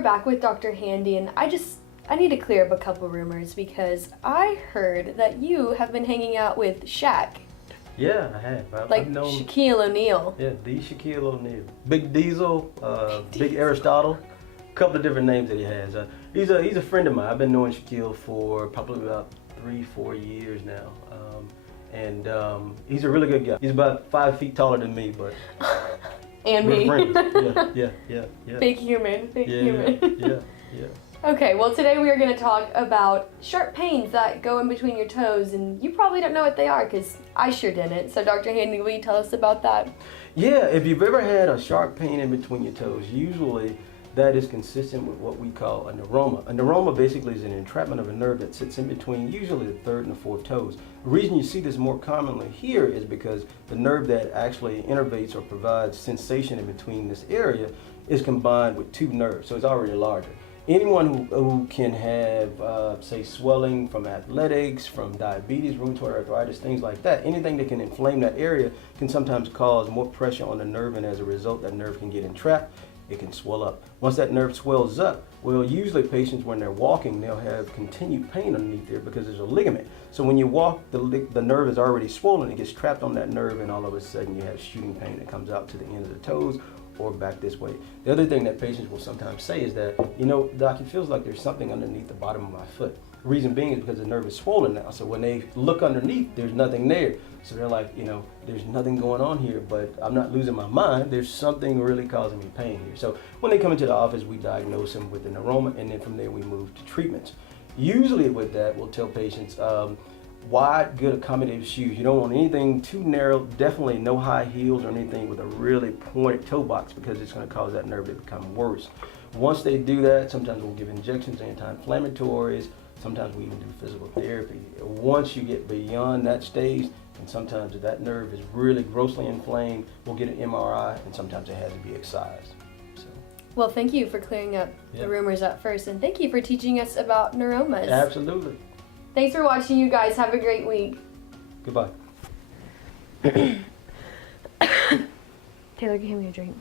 we're back with Dr. Handie, and I need to clear up a couple rumors because I heard that you have been hanging out with Shaq. Yeah, I have. Like I've known, Shaquille O'Neal. Yeah, the Shaquille O'Neal. Big Diesel, Big Aristotle, a couple of different names that he has. He's a friend of mine. I've been knowing Shaquille for probably about 3-4 years now. He's a really good guy. He's about 5 feet taller than me, but And we're me. friends. Yeah. Fake human. Yeah. Okay, well today we are going to talk about sharp pains that go in between your toes, and you probably don't know what they are because I sure didn't. So Dr. Handie, will you tell us about that? Yeah, if you've ever had a sharp pain in between your toes, usually that is consistent with what we call a neuroma. A neuroma basically is an entrapment of a nerve that sits in between usually the third and the fourth toes. The reason you see this more commonly here is because the nerve that actually innervates or provides sensation in between this area is combined with two nerves, so it's already larger. Anyone who can have, say, swelling from athletics, from diabetes, rheumatoid arthritis, things like that, anything that can inflame that area can sometimes cause more pressure on the nerve, and as a result, that nerve can get entrapped. It can swell up. Once that nerve swells up, well, usually patients, when they're walking, they'll have continued pain underneath there because there's a ligament. So when you walk, the nerve is already swollen. It gets trapped on that nerve, and all of a sudden you have shooting pain that comes out to the end of the toes or back this way. The other thing that patients will sometimes say is that, doc, it feels like there's something underneath the bottom of my foot. The reason being is because the nerve is swollen now. So when they look underneath, there's nothing there. So they're like, there's nothing going on here, but I'm not losing my mind. There's something really causing me pain here. So when they come into the office, we diagnose them with an neuroma, and then from there we move to treatments. Usually with that, we'll tell patients, wide, good accommodative shoes. You don't want anything too narrow, definitely no high heels or anything with a really pointed toe box because it's going to cause that nerve to become worse. Once they do that, sometimes we'll give injections, anti-inflammatories, sometimes we even do physical therapy. Once you get beyond that stage, and sometimes if that nerve is really grossly inflamed, we'll get an MRI, and sometimes it has to be excised. Well, thank you for clearing up the rumors at first, and thank you for teaching us about neuromas. Absolutely. Thanks for watching, you guys. Have a great week. Goodbye. Taylor, give me a drink.